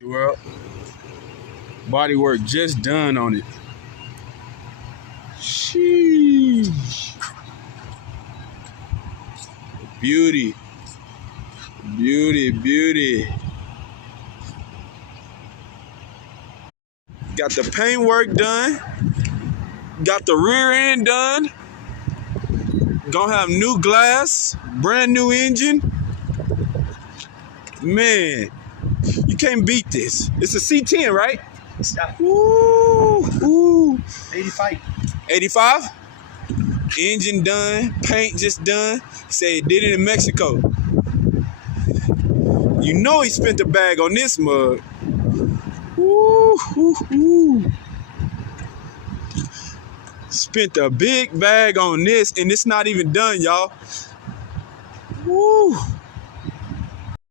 Well, body work just done on it. Sheesh. Beauty. Beauty, beauty. Got the paint work done. Got the rear end done. Gonna have new glass, brand new engine. Man, you can't beat this. It's a C10, right? Ooh. 85. 85? Engine done, paint just done. Say did it in Mexico. You know he spent a bag on this mug. Ooh. Spent a big bag on this, and it's not even done, y'all. Woo.